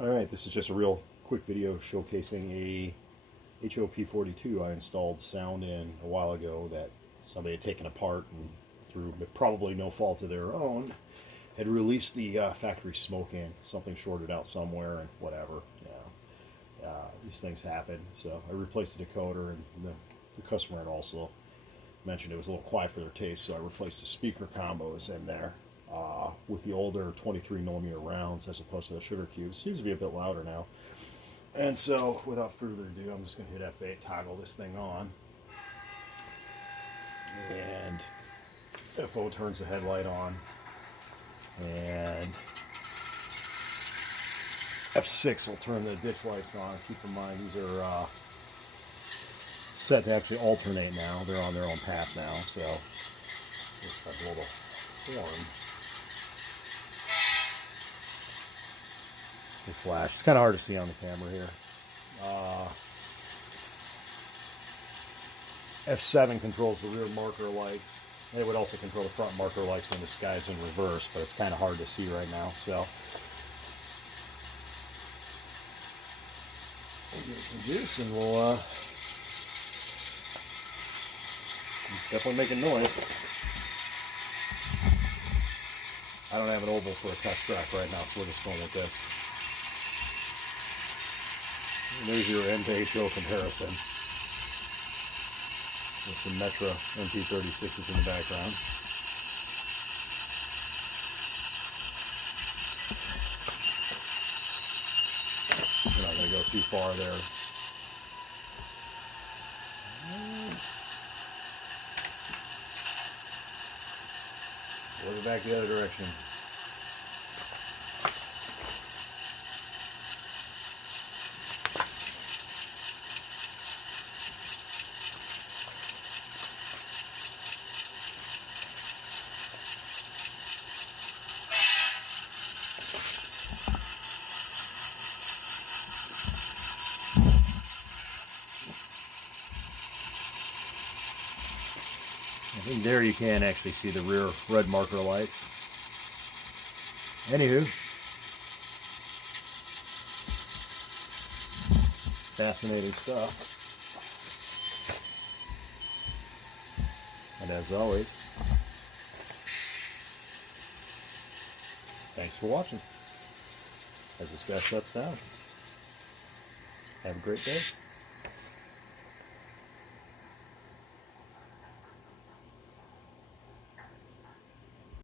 Alright, this is just a real quick video showcasing a HO P42 I installed sound in a while ago that somebody had taken apart and through probably no fault of their own had released the factory smoke in. Something shorted out somewhere and whatever. These things happen. So I replaced the decoder, and the customer had also mentioned it was a little quiet for their taste, so I replaced the speaker combos in there with the older 23mm rounds as opposed to the sugarcube. Seems to be a bit louder now. And so without further ado, I'm just going to hit F8, toggle this thing on, and FO turns the headlight on, and F6 will turn the ditch lights on. Keep in mind these are set to actually alternate now. They're on their own path now, so just have a little horn. They flash. It's kind of hard to see on the camera here. F7 controls the rear marker lights. It would also control the front marker lights when the sky's in reverse, but it's kind of hard to see right now. So we'll give it some juice, and we'll definitely making noise. I don't have an oval for a test track right now, so we're just going with this. And there's your N to HO comparison with some Metro MP36s in the background. We're not going to go too far there. We'll go back the other direction. I think there you can actually see the rear red marker lights. Anywho, fascinating stuff. And as always, thanks for watching. As this guy shuts down, have a great day.